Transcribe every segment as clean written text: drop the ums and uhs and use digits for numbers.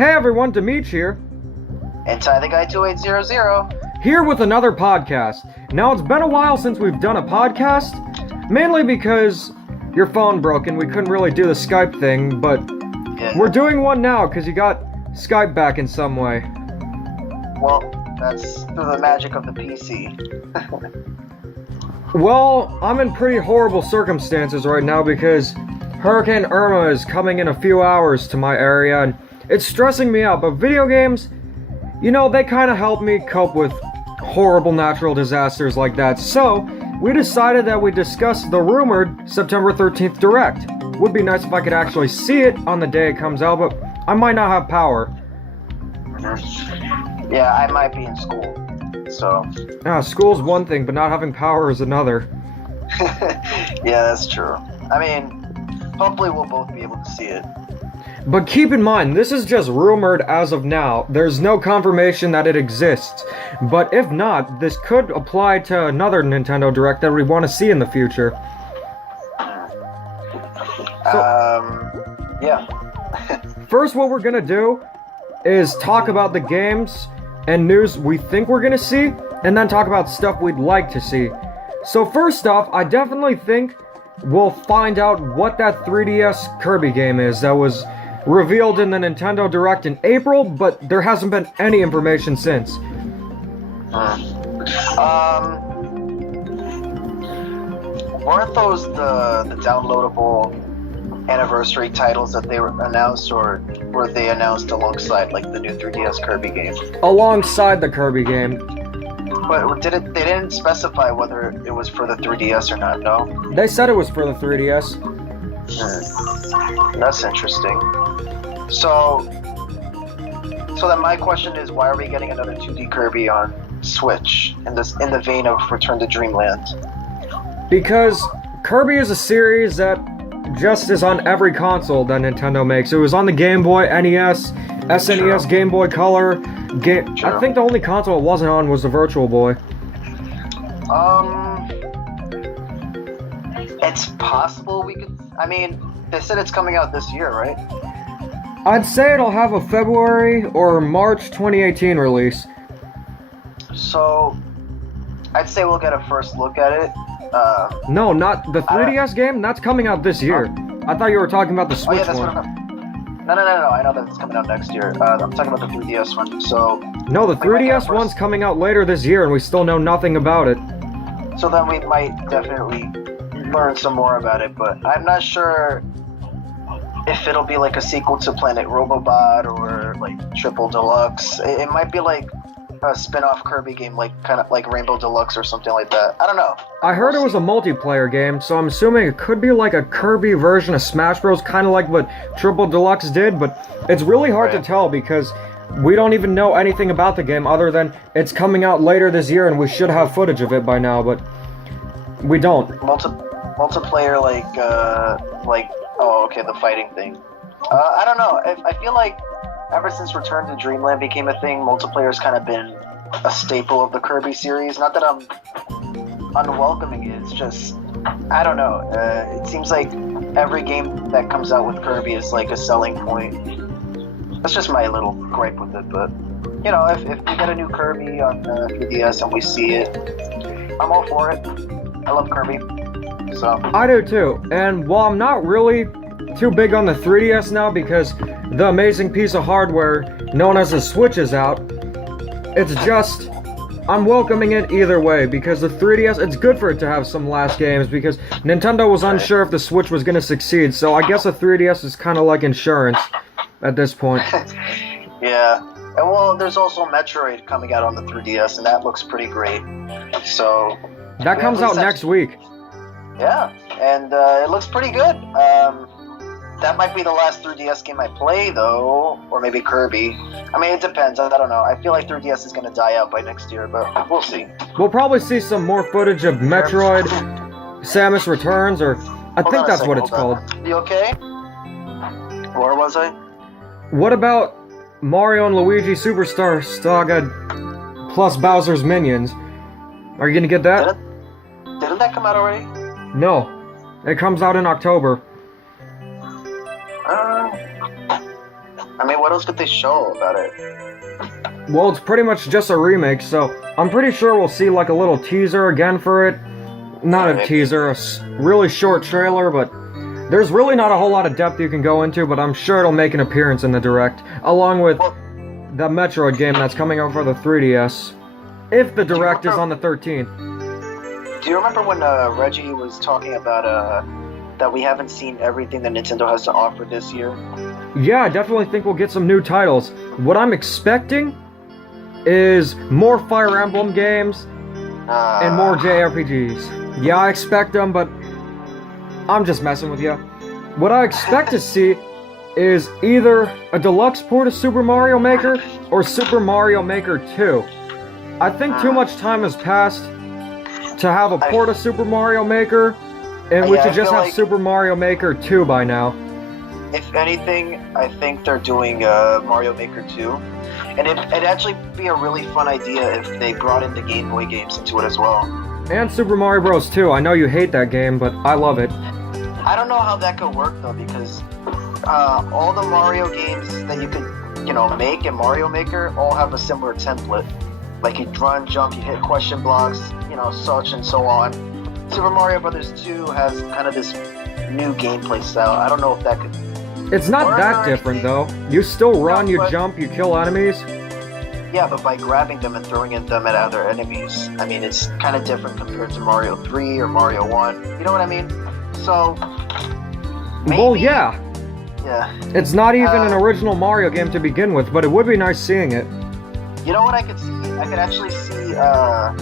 Hey everyone, Demeech here. And Ty the Guy 2800. Here with another podcast. Now it's been a while since we've done a podcast, mainly because your phone broke and we couldn't really do the Skype thing, but we're doing one now because you got Skype back in some way. Well, that's through the magic of the PC. Well, I'm in pretty horrible circumstances right now because Hurricane Irma is coming in a few hours to my area and it's stressing me out, but video games, you know, they kind of help me cope with horrible natural disasters like that. So, we decided that we'd discuss the rumored September 13th Direct. Would be nice if I could actually see it on the day it comes out, but I might not have power. Yeah, I might be in school, so... School's one thing, but not having power is another. Yeah, that's true. I mean, hopefully we'll both be able to see it. But keep in mind, this is just rumored as of now. There's no confirmation that it exists. But if not, this could apply to another Nintendo Direct that we want to see in the future. Yeah. First, what we're gonna do is talk about the games and news we think we're gonna see, and then talk about stuff we'd like to see. So first off, I definitely think we'll find out what that 3DS Kirby game is that was revealed in the Nintendo Direct in April, but there hasn't been any information since. Weren't those the downloadable anniversary titles that they announced, or were they announced alongside, like, the new 3DS Kirby game? Alongside the Kirby game. But they didn't specify whether it was for the 3DS or not, no? They said it was for the 3DS. That's interesting. So then my question is, why are we getting another 2D Kirby on Switch in the vein of Return to Dreamland? Because Kirby is a series that just is on every console that Nintendo makes. It was on the Game Boy, NES, SNES, Game Boy Color. I think the only console it wasn't on was the Virtual Boy. It's possible we could... I mean, they said it's coming out this year, right? I'd say it'll have a February or March 2018 release. So, I'd say we'll get a first look at it. No, not the 3DS game. That's coming out this year. I thought you were talking about the Switch that's one. No. I know that it's coming out next year. I'm talking about the 3DS one. So no, the 3DS one's coming out later this year, and we still know nothing about it. So then we might definitely learn some more about it, but I'm not sure if it'll be like a sequel to Planet Robobot or like Triple Deluxe. It might be like a spin-off Kirby game, like kind of like Rainbow Deluxe or something like that. I don't know. I heard it was a multiplayer game, so I'm assuming it could be like a Kirby version of Smash Bros, kind of like what Triple Deluxe did, but it's really hard to tell because we don't even know anything about the game other than it's coming out later this year and we should have footage of it by now, but we don't. Multiplayer the fighting thing. I don't know. I feel like ever since Return to Dreamland became a thing, multiplayer's kind of been a staple of the Kirby series. Not that I'm unwelcoming it, it's just, I don't know. It seems like every game that comes out with Kirby is like a selling point. That's just my little gripe with it, but, you know, if we get a new Kirby on 3DS and we see it, I'm all for it. I love Kirby, so. I do too, and while I'm not really too big on the 3DS now because the amazing piece of hardware known as the Switch is out, it's just, I'm welcoming it either way because the 3DS, it's good for it to have some last games because Nintendo was unsure if the Switch was going to succeed, so I guess the 3DS is kind of like insurance at this point. Yeah, and well, there's also Metroid coming out on the 3DS, and that looks pretty great, so... That comes out next week. Yeah, and it looks pretty good. That might be the last 3DS game I play, though, or maybe Kirby. I mean, it depends. I don't know. I feel like 3DS is going to die out by next year, but we'll see. We'll probably see some more footage of Metroid, Samus Returns, or I think that's what it's called. You okay? Where was I? What about Mario and Luigi Superstar Saga plus Bowser's Minions? Are you going to get that? Didn't that come out already? No. It comes out in October. I mean, what else could they show about it? Well, it's pretty much just a remake, so I'm pretty sure we'll see like a little teaser again for it. Not a teaser, really short trailer, but there's really not a whole lot of depth you can go into, but I'm sure it'll make an appearance in the Direct, along with the Metroid game that's coming out for the 3DS, if the Direct is on the 13th. Do you remember when Reggie was talking about that we haven't seen everything that Nintendo has to offer this year? Yeah, I definitely think we'll get some new titles. What I'm expecting is more Fire Emblem games and more JRPGs. Yeah, I expect them, but I'm just messing with you. What I expect to see is either a deluxe port of Super Mario Maker or Super Mario Maker 2. I think too much time has passed to have a port of Super Mario Maker, and we should just have Super Mario Maker 2 by now. If anything, I think they're doing Mario Maker 2. And it'd actually be a really fun idea if they brought in the Game Boy games into it as well. And Super Mario Bros. 2. I know you hate that game, but I love it. I don't know how that could work though, because all the Mario games that you could, make in Mario Maker all have a similar template. Like you run, jump, you hit question blocks, such and so on. Super Mario Bros. 2 has kind of this new gameplay style. I don't know if that could... It's not that different though. You still run, you jump, you kill enemies. Yeah, but by grabbing them and throwing them at other enemies, I mean, it's kind of different compared to Mario 3 or Mario 1. You know what I mean? So, maybe... Well, yeah. Yeah. It's not even an original Mario game to begin with, but it would be nice seeing it. You know what I could see? I could actually see a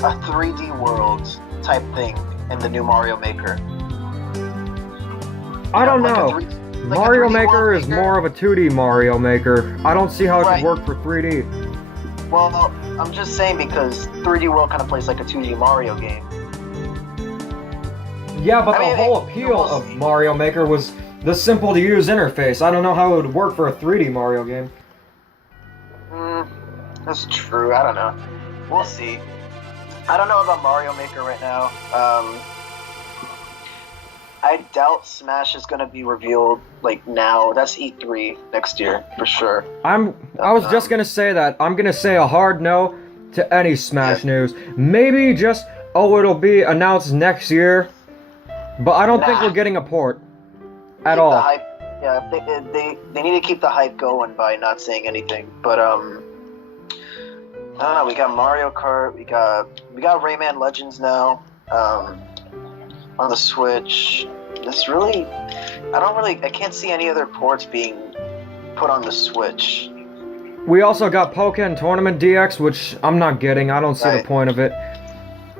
3D world type thing in the new Mario Maker. I don't know. Mario Maker is more of a 2D Mario Maker. I don't see how it could work for 3D. Well, I'm just saying because 3D World kind of plays like a 2D Mario game. Yeah, but the whole appeal of Mario Maker was the simple-to-use interface. I don't know how it would work for a 3D Mario game. That's true. I don't know. We'll see. I don't know about Mario Maker right now. I doubt Smash is going to be revealed, now. That's E3 next year, for sure. I was just going to say that. I'm going to say a hard no to any Smash news. Maybe just, it'll be announced next year. But I don't think we're getting a port. At all. They need to keep the hype going by not saying anything. But, I don't know. We got Mario Kart. We got Rayman Legends now. On the Switch. I can't see any other ports being put on the Switch. We also got Pokken Tournament DX, which I'm not getting. I don't see the point of it.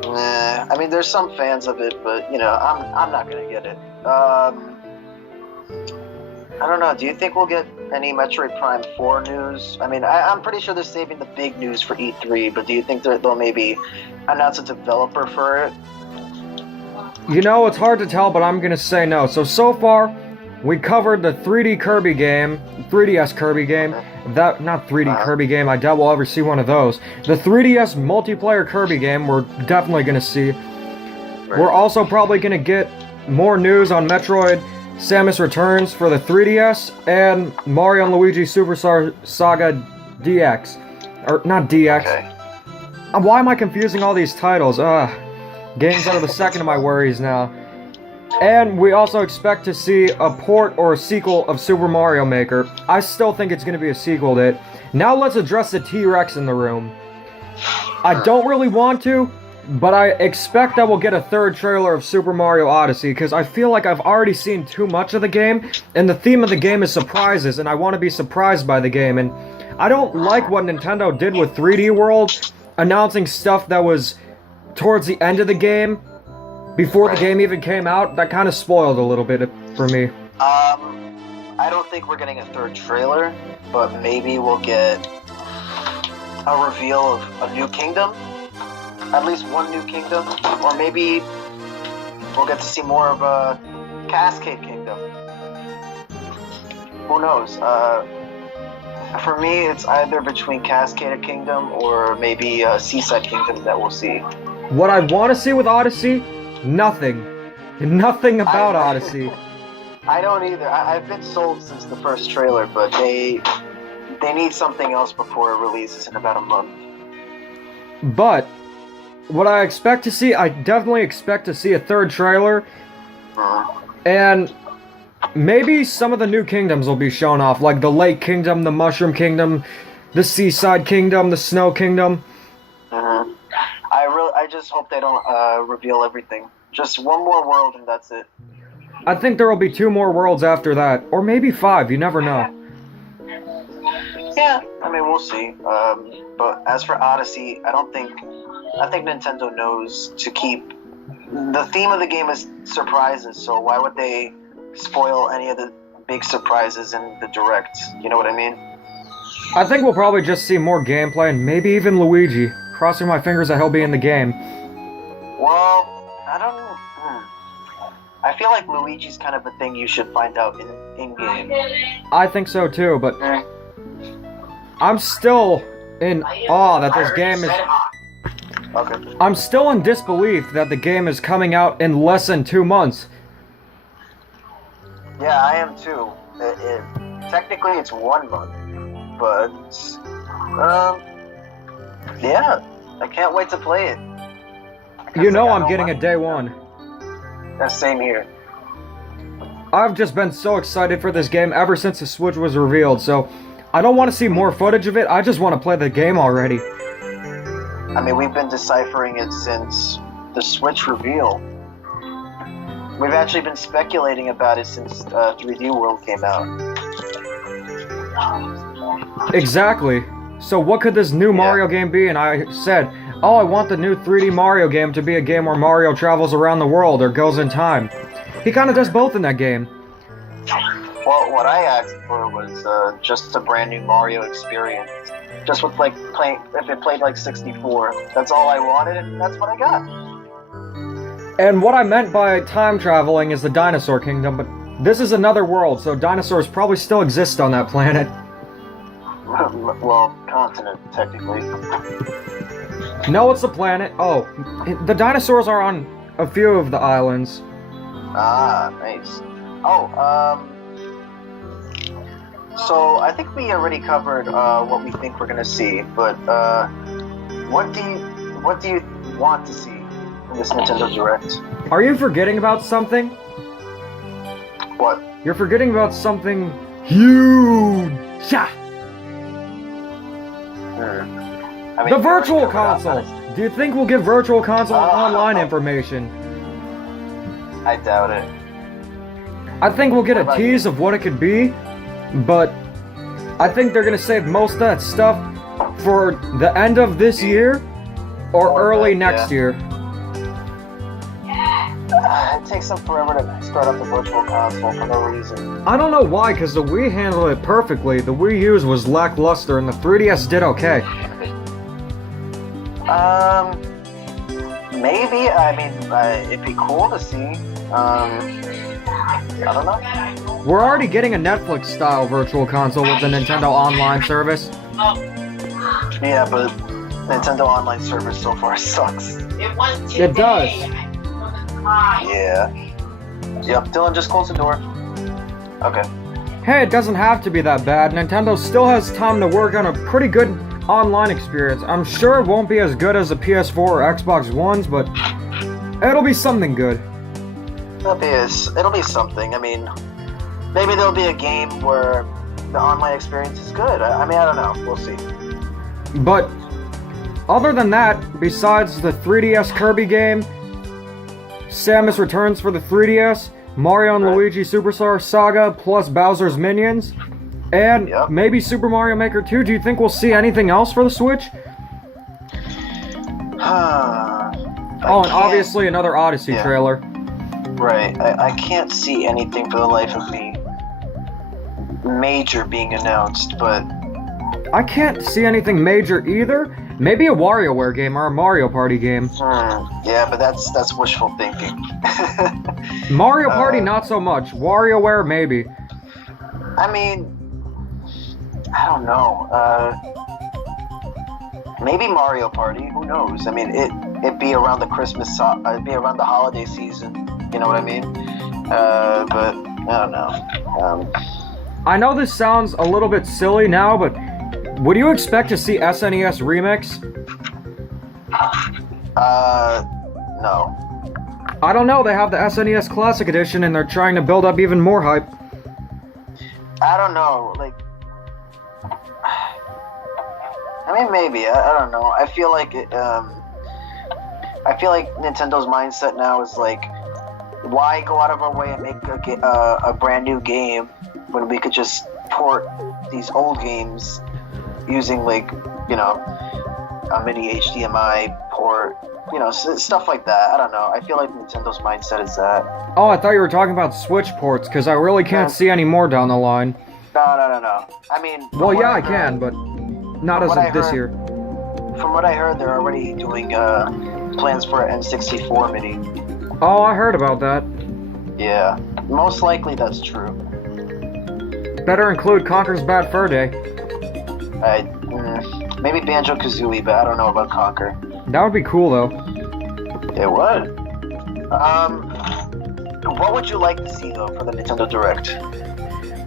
I mean, there's some fans of it, but, I'm not gonna get it. I don't know. Do you think we'll get any Metroid Prime 4 news? I mean, I'm pretty sure they're saving the big news for E3, but do you think they'll maybe announce a developer for it? It's hard to tell, but I'm gonna say no. So far, we covered the 3D Kirby game, 3DS Kirby game. Not 3D Kirby game, I doubt we'll ever see one of those. The 3DS multiplayer Kirby game, we're definitely gonna see. We're also probably gonna get more news on Metroid Samus Returns for the 3DS and Mario & Luigi Superstar Saga DX. Or, not DX. Okay. Why am I confusing all these titles? Games out of the second of my worries now. And we also expect to see a port or a sequel of Super Mario Maker. I still think it's going to be a sequel to it. Now let's address the T-Rex in the room. I don't really want to, but I expect that we'll get a third trailer of Super Mario Odyssey, because I feel like I've already seen too much of the game, and the theme of the game is surprises, and I want to be surprised by the game, and I don't like what Nintendo did with 3D World, announcing stuff that was towards the end of the game, before the game even came out. That kind of spoiled a little bit for me. I don't think we're getting a third trailer, but maybe we'll get a reveal of a new kingdom. At least one new kingdom. Or maybe we'll get to see more of a Cascade Kingdom. Who knows? For me, it's either between Cascade Kingdom or maybe Seaside Kingdom that we'll see. What I want to see with Odyssey? Nothing. Nothing about Odyssey. I don't either. I've been sold since the first trailer, but they need something else before it releases in about a month. But what I expect to see, I definitely expect to see a third trailer, and maybe some of the new kingdoms will be shown off, like the Lake Kingdom, the Mushroom Kingdom, the Seaside Kingdom, the Snow Kingdom. I just hope they don't reveal everything. Just one more world and that's it. I think there will be 2 more worlds after that, or maybe 5. You never know. Yeah, I mean we'll see. But as for Odyssey, I think Nintendo knows to keep the theme of the game is surprises. So why would they spoil any of the big surprises in the direct? You know what I mean? I think we'll probably just see more gameplay and maybe even Luigi. Crossing my fingers that he'll be in the game. Well, I don't know. I feel like Luigi's kind of a thing you should find out in game. I think so too, but I'm still in awe that this game is... Okay. I'm still in disbelief that the game is coming out in less than 2 months. Yeah, I am too. Technically it's 1 month, but yeah, I can't wait to play it. You know I'm getting it day 1. That's same here. I've just been so excited for this game ever since the Switch was revealed, so I don't want to see more footage of it, I just want to play the game already. I mean, we've been deciphering it since the Switch reveal. We've actually been speculating about it since 3D World came out. Exactly. So what could this new Mario game be? And I said, oh, I want the new 3D Mario game to be a game where Mario travels around the world or goes in time. He kind of does both in that game. Well, what I asked for was just a brand new Mario experience. Just with like playing, if it played like 64. That's all I wanted, and that's what I got. And what I meant by time traveling is the Dinosaur Kingdom, but this is another world, so dinosaurs probably still exist on that planet. Well, continent, technically. No, it's a planet. Oh, the dinosaurs are on a few of the islands. Ah, nice. Oh, so I think we already covered what we think we're gonna see, but what do you want to see in this Nintendo Direct? Are you forgetting about something? What? You're forgetting about something huge. I mean, The Virtual Console! Do you think we'll get Virtual Console online information? I doubt it. I think we'll get What a about tease of what it could be, but I think they're gonna save most of that stuff for the end of this year or early next year. It takes them forever to start up the Virtual Console for no reason. I don't know why, because the Wii handled it perfectly. The Wii U's was lackluster, and the 3DS did okay. Maybe. I mean, it'd be cool to see. I don't know. We're already getting a Netflix-style Virtual Console with the Nintendo Online service. Yeah, but Nintendo Online service so far sucks. It does. Yeah. Yep, Dylan, just close the door. Okay. Hey, it doesn't have to be that bad. Nintendo still has time to work on a pretty good online experience. I'm sure it won't be as good as the PS4 or Xbox Ones, but it'll be something good. It'll be something. I mean, maybe there'll be a game where the online experience is good. I mean, I don't know. We'll see. But other than that, besides the 3DS Kirby game, Samus Returns for the 3DS, Mario and Luigi Superstar Saga plus Bowser's Minions, and maybe Super Mario Maker 2. Do you think we'll see anything else for the Switch? Oh, and obviously another Odyssey trailer. Right. I can't see anything for the life of me major being announced, but... I can't see anything major either. Maybe a WarioWare game or a Mario Party game. Yeah, but that's wishful thinking. Mario Party, not so much. WarioWare, maybe. I mean, I don't know. Maybe Mario Party. Who knows? I mean, it'd be around the it'd be around the holiday season. You know what I mean? But I don't know. I know this sounds a little bit silly now, but would you expect to see SNES Remix? No. I don't know, they have the SNES Classic Edition and they're trying to build up even more hype. I don't know, like... I mean, maybe, I don't know. I feel like Nintendo's mindset now is like, why go out of our way and make a brand new game when we could just port these old games using, like, you know, a mini HDMI port, you know, stuff like that. I don't know. I feel like Nintendo's mindset is that. Oh, I thought you were talking about Switch ports, because I really can't see any more down the line. No. I mean... Well, yeah, I can, but not as of this year. From what I heard, they're already doing plans for an N64 mini. Oh, I heard about that. Yeah, most likely that's true. Better include Conker's Bad Fur Day. Maybe Banjo-Kazooie, but I don't know about Conker. That would be cool, though. It would. What would you like to see, though, for the Nintendo Direct?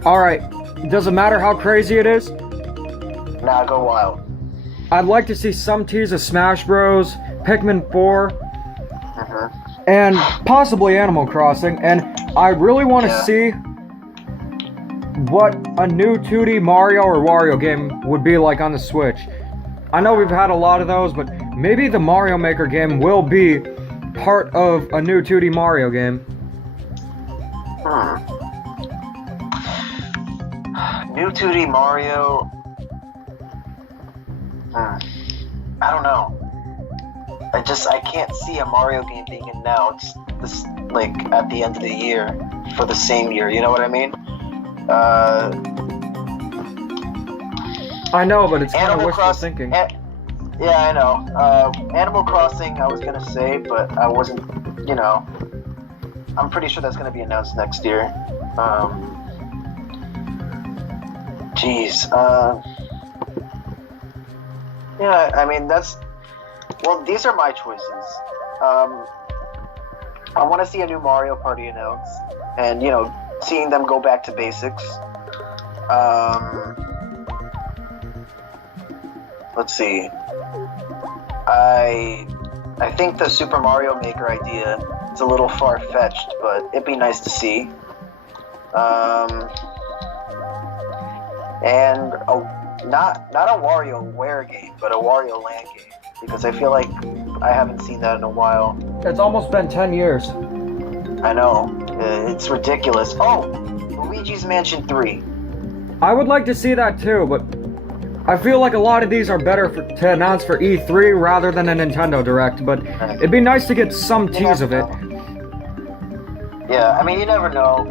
Alright, does it matter how crazy it is? Nah, go wild. I'd like to see some tease of Smash Bros, Pikmin 4, and possibly Animal Crossing, and I really want to see what a new 2D Mario or Wario game would be like on the Switch. I know we've had a lot of those, but maybe the Mario Maker game will be part of a new 2D Mario game. New 2D Mario... I don't know. I can't see a Mario game being announced this, like, at the end of the year for the same year, you know what I mean? I know, but it's kind of wishful thinking. Yeah, I know. Animal Crossing, I was gonna say, but I wasn't, you know. I'm pretty sure that's gonna be announced next year. Yeah, I mean, well, these are my choices. I want to see a new Mario Party announced, and, you know, seeing them go back to basics. Let's see. I think the Super Mario Maker idea is a little far-fetched, but it'd be nice to see. And not a WarioWare game, but a Wario Land game, because I feel like I haven't seen that in a while. It's almost been 10 years. I know. It's ridiculous. Oh! Luigi's Mansion 3. I would like to see that too, but I feel like a lot of these are better to announce for E3 rather than a Nintendo Direct, but it'd be nice to get some tease of it. Yeah, I mean, you never know.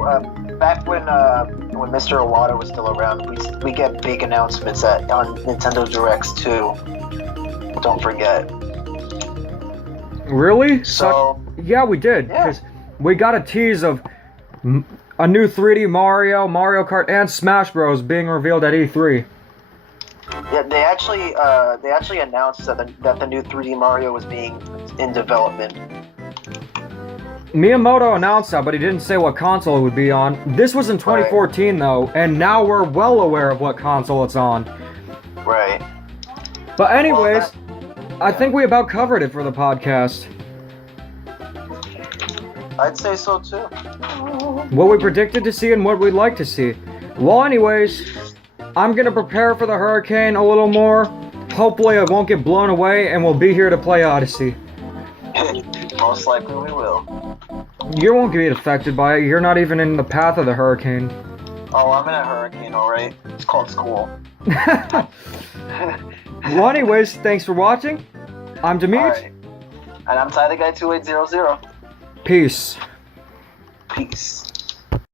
Back when Mr. Iwata was still around, we get big announcements on Nintendo Directs too. Don't forget. Really? So yeah, we did. Because we got a tease of a new 3D Mario, Mario Kart, and Smash Bros. Being revealed at E3. Yeah, they actually announced that the new 3D Mario was being in development. Miyamoto announced that, but he didn't say what console it would be on. This was in 2014, though, and now we're well aware of what console it's on. Right. But anyways, I think we about covered it for the podcast. I'd say so, too. What we predicted to see and what we'd like to see. Well, anyways, I'm gonna prepare for the hurricane a little more. Hopefully I won't get blown away, and we'll be here to play Odyssey. Most likely we will. You won't get affected by it. You're not even in the path of the hurricane. Oh, I'm in a hurricane, alright. It's called school. Well, anyways, thanks for watching. I'm Demeet. Right. And I'm Ty the Guy 2800. Peace. Peace.